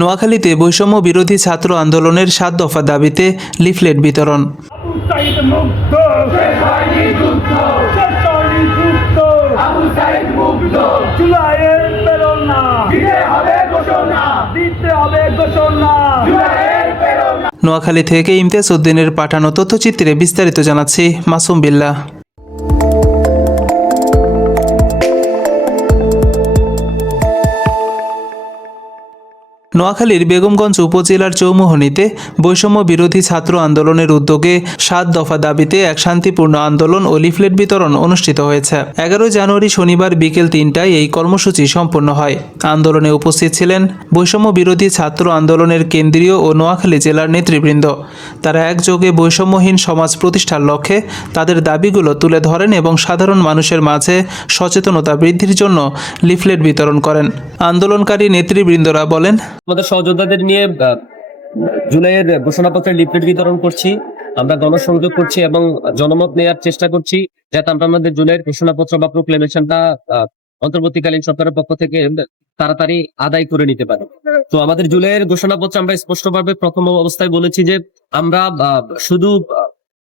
নোয়াখালীতে বৈষম্য বিরোধী ছাত্র আন্দোলনের ৭ দফা দাবিতে লিফলেট বিতরণ। নোয়াখালী থেকে ইমতিয়াজ উদ্দিনের পাঠানো তথ্যচিত্রে বিস্তারিত জানাচ্ছি মাসুম বিল্লাহ। নোয়াখালীর বেগমগঞ্জ উপজেলার চৌমুহনীতে বৈষম্য বিরোধী ছাত্র আন্দোলনের উদ্যোগে ৭ দফা দাবিতে এক শান্তিপূর্ণ আন্দোলন ও লিফলেট বিতরণ অনুষ্ঠিত হয়েছে। ১১ জানুয়ারি শনিবার বিকেল ৩টায় এই কর্মসূচি সম্পন্ন হয়। আন্দোলনে উপস্থিত ছিলেন বৈষম্য বিরোধী ছাত্র আন্দোলনের কেন্দ্রীয় ও নোয়াখালী জেলার নেতৃবৃন্দ। তারা একযোগে বৈষম্যহীন সমাজ প্রতিষ্ঠার লক্ষ্যে তাদের দাবিগুলো তুলে ধরেন এবং সাধারণ মানুষের মাঝে সচেতনতা বৃদ্ধির জন্য লিফলেট বিতরণ করেন। আন্দোলনকারী নেতৃবৃন্দরা বলেন, আমাদের সহযোদ্ধাদের নিয়ে জুলাইয়ের ঘোষণাপত্রের লিফলেট বিতরণ করছি, আমরা গণসংযোগ করছি এবং জনমত নেওয়ার চেষ্টা করছি যাতে আমরা আমাদের জুলাইয়ের ঘোষণাপত্র বা প্রোক্লেমেশনটা অন্তর্বর্তীকালীন সরকারের পক্ষ থেকে তাড়াতাড়ি আদায় করে নিতে পারি। তো আমাদের জুলাইয়ের ঘোষণাপত্রে আমরা স্পষ্টভাবে প্রথম অবস্থায় বলেছি যে আমরা শুধু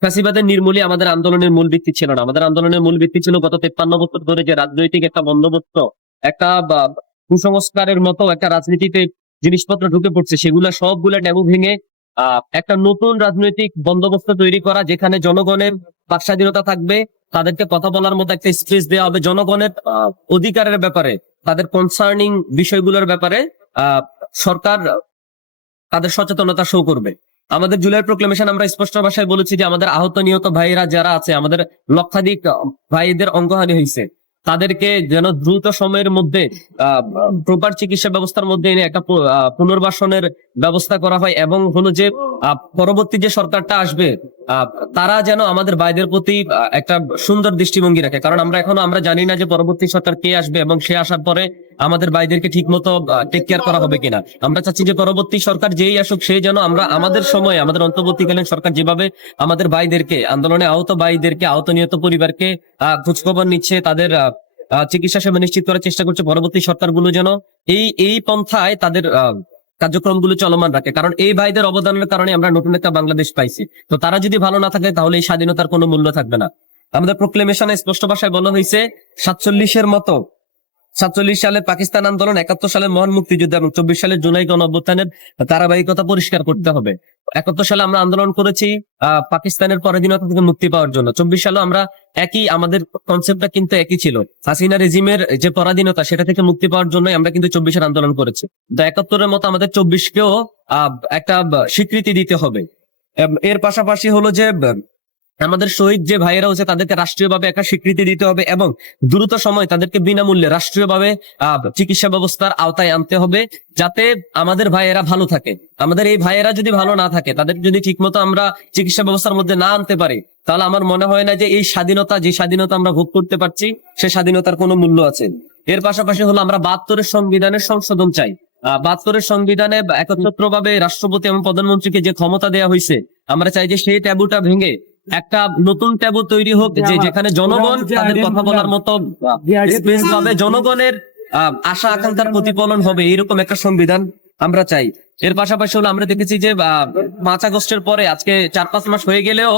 ফ্যাসিবাদের নির্মূলই আমাদের আন্দোলনের মূল ভিত্তি ছিল না। আমাদের আন্দোলনের মূল ভিত্তি ছিল গত ৫৩ বছর ধরে যে রাজনৈতিক একটা বন্দোবস্ত, একটা কুসংস্কারের মতো একটা রাজনীতিতে জিনিসপত্র ঢুকে পড়ছে, সেগুলা সবগুলা ট্যাবু ভেঙে একটা নতুন রাজনৈতিক বন্দোবস্ত তৈরি করা, যেখানে জনগণের বাক স্বাধীনতা থাকবে, তাদেরকে কথা বলার মতো একটা স্পেস দেওয়া হবে, জনগণের অধিকারের ব্যাপারে, তাদের কনসার্নিং বিষয়গুলোর ব্যাপারে সরকার তাদের সচেতনতা শো করবে। আমাদের জুলাই প্রোক্লেমেশন আমরা স্পষ্ট ভাষায় বলেছি যে আমাদের আহত নিহত ভাইরা যারা আছে, আমাদের লক্ষাধিক ভাইদের অঙ্গহানি হয়েছে, তাদেরকে যেন দ্রুত সময়ের মধ্যে প্রপার চিকিৎসা ব্যবস্থার মধ্যে এনে একটা পুনর্বাসনের ব্যবস্থা করা হয় এবং হলো যে পরবর্তী যে সরকারটা আসবে তারা যেন আমাদের ভাইদের প্রতি একটা সুন্দর দৃষ্টিভঙ্গি রাখে। কারণ আমরা জানি না যে পরবর্তী সরকার কে আসবে এবং সে আসার পরে আমাদের ভাইদেরকে ঠিক মতো টেক কেয়ার করা হবে কিনা। আমরা চাচ্ছি যে পরবর্তী সরকার যেই আসুক সে যেন আমাদের সময়, আমাদের অন্তর্বর্তীকালীন সরকার যেভাবে আমাদের ভাইদেরকে, আন্দোলনে আহত ভাইদেরকে, আহত নিহত পরিবারকে খোঁজখবর নিচ্ছে, তাদের চিকিৎসা সেবা নিশ্চিত করার চেষ্টা করছে, পরবর্তী সরকারগুলো যেন এই পন্থায় তাদের কার্যক্রমগুলো চলমান রাখে। কারণ এই ভাইদের অবদানের কারণে আমরা নতুন একটা বাংলাদেশ পাইছি। তো তারা যদি ভালো না থাকে তাহলে এই স্বাধীনতার কোনো মূল্য থাকবে না। আমাদের প্রোক্লেমেশনে স্পষ্ট ভাষায় বলা হয়েছে 47 সালের পাকিস্তান আন্দোলন, 71 সালের মহান মুক্তিযুদ্ধ এবং 24 সালের জুলাই গণঅভ্যুত্থানের ধারাবাহিকতা পরিষ্কার করতে হবে। 71 সালে আমরা আন্দোলন করেছি পাকিস্তানের পরাধীনতা থেকে মুক্তি পাওয়ার জন্য। 24 সালে আমরা আমাদের কনসেপ্টটা কিন্তু একই ছিল, হাসিনা রেজিমের যে পরাধীনতা সেটা থেকে মুক্তি পাওয়ার জন্য আমরা কিন্তু 24-এর আন্দোলন করেছি। তো 71-এর মতো আমাদের 24-কেও একটা স্বীকৃতি দিতে হবে। এর পাশাপাশি হলো যে আমাদের শহীদ যে ভাইয়েরা হচ্ছে তাদেরকে রাষ্ট্রীয়ভাবে একটা স্বীকৃতি দিতে হবে এবং দ্রুত সময় তাদেরকে বিনামূল্যে রাষ্ট্রীয়ভাবে চিকিৎসা ব্যবস্থার আওতায় আনতে হবে, যাতে আমাদের ভাইয়েরা ভালো থাকে। আমাদের এই ভাইয়েরা যদি ভালো না থাকে, তাদের যদি ঠিকমতো আমরা চিকিৎসা ব্যবস্থার মধ্যে না আনতে পারি, তাহলে আমার মনে হয় না যে এই যে স্বাধীনতা আমরা ভোগ করতে পারছি সে স্বাধীনতার কোনো মূল্য আছে। এর পাশাপাশি হলো আমরা 72-এর সংবিধানের সংশোধন চাই। 72-এর সংবিধানে একত্রভাবে রাষ্ট্রপতি এবং প্রধানমন্ত্রীকে যে ক্ষমতা দেওয়া হয়েছে, আমরা চাই যে সেই ট্যাবুটা ভেঙে একটা নতুন ট্যাবু তৈরি হোক, যেখানে জনগণ তাদের কথা বলার মতো স্পেস পাবে, জনগণের আশা আকাঙ্ক্ষার প্রতিফলন হবে, এরকম একটা সংবিধান আমরা চাই। এর পাশাপাশি হলো আমরা দেখেছি যে 5 আগস্টের পরে আজকে 4-5 মাস হয়ে গেলেও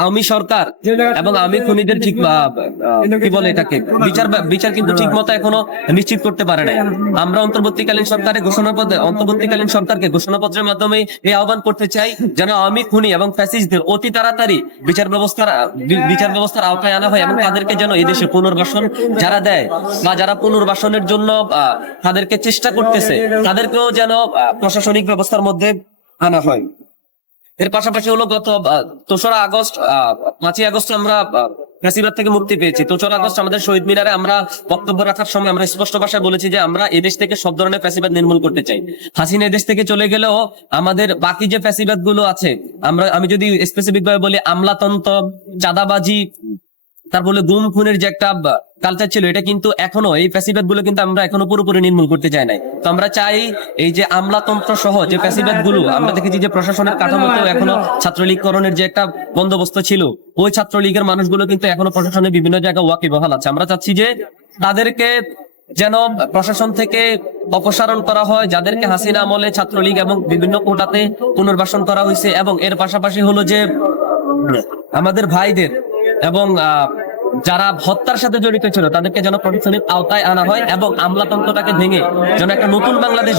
আওয়ামী সরকার এবং আওয়ামী খুনিদের ঠিক কি বলে এটাকে বিচার কিন্তু ঠিক মতো এখনো নিশ্চিত করতে পারে নাই। আমরা অন্তর্বর্তীকালীন সরকারকে ঘোষণাপত্রের মাধ্যমে এই আহ্বান করতে চাই যেন আওয়ামী খুনি এবং ফ্যাসিস্টদের অতি তাড়াতাড়ি বিচার ব্যবস্থার আওতায় আনা হয় এবং তাদেরকে যেন এই দেশে পুনর্বাসন যারা দেয় বা যারা পুনর্বাসনের জন্য তাদেরকে চেষ্টা করতেছে, তাদেরকেও যেন প্রশাসনিক ব্যবস্থার মধ্যে আনা হয়। এর পাশাপাশি হলো গত 3রা আগস্ট 5ই আগস্ট আমরা ফ্যাসিবাদ থেকে মুক্তি পেয়েছি। 3রা আগস্ট আমাদের শহীদ মিনারে আমরা বক্তব্য রাখার সময় আমরা স্পষ্ট ভাষায় বলেছি যে আমরা এদেশ থেকে সব ধরনের ফ্যাসিবাদ নির্মূল করতে চাই। হাসিনা এদেশ থেকে চলে গেলেও আমাদের বাকি যে ফ্যাসিবাদ গুলো আছে, আমি যদি স্পেসিফিক ভাবে বলি, আমলাতন্ত্র, চাঁদাবাজি, তারপরে গুম খুনের যে একটা কালচার ছিল, এটা কিন্তু এখনো এই ফ্যাসিবাদ গুলো কিন্তু আমরা এখনো পুরোপুরি নির্মূল করতে চাই নাই। তো আমরা চাই এই যে আমলাতন্ত্র সহ যে ফ্যাসিবাদ গুলো, আমরা দেখেছি যে প্রশাসনের কাঠামোতে এখনো ছাত্রলীগকরণের যে একটা বন্দোবস্ত ছিল, ওই ছাত্রলীগের মানুষগুলো কিন্তু এখনো প্রশাসনের বিভিন্ন জায়গায় ওয়াকিবহাল আছে। আমরা চাচ্ছি যে তাদেরকে যেন প্রশাসন থেকে অপসারণ করা হয়, যাদেরকে হাসিনা আমলে ছাত্রলীগ এবং বিভিন্ন কোটাতে পুনর্বাসন করা হয়েছে, এবং এর পাশাপাশি হলো যে আমাদের ভাইদের এবং যারা হত্যার সাথে জড়িত ছিল তাদেরকে যেন প্রশাসনিক আওতায় আনা হয় এবং আমলাতন্ত্রটাকে ভেঙে যেন একটা নতুন বাংলাদেশ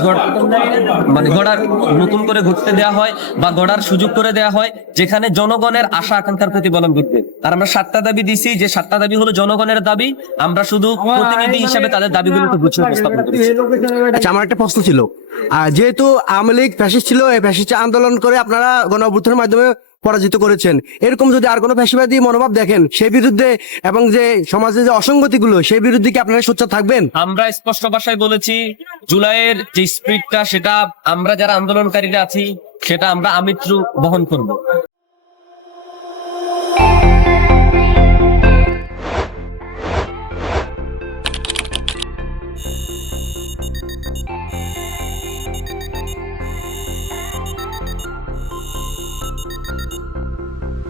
গড়ার নতুন করে ঘটতে দেওয়া হয় বা গড়ার সুযোগ করে দেওয়া হয়, যেখানে জনগণের আশা আকাঙ্ক্ষার প্রতিফলন ঘটবে। আর আমরা 7টা দাবি দিছি, যে 7টা দাবি হলো জনগণের দাবি, আমরা শুধু প্রতিনিধি হিসেবে তাদের দাবিগুলোকে গুছিয়ে উপস্থাপন করেছি। আচ্ছা, আমার একটা প্রশ্ন ছিল, যেহেতু আওয়ামী লীগ ফ্যাসিস্ট ছিল, এই ফ্যাসিস্ট আন্দোলন করে আপনারা গণ অভ্যুত্থানের মাধ্যমে পরাজিত করেছেন, এরকম যদি আর কোনো ফ্যাসিবাদী মনোভাব দেখেন সেই বিরুদ্ধে, এবং যে সমাজে যে অসঙ্গতিগুলো সেই বিরুদ্ধে কি আপনারা সোচ্চার থাকবেন? আমরা স্পষ্ট ভাষায় বলেছি, জুলাইয়ের যে স্পিরিটটা সেটা আমরা যারা আন্দোলনকারীরা আছি সেটা আমরা আমৃত্যু বহন করব।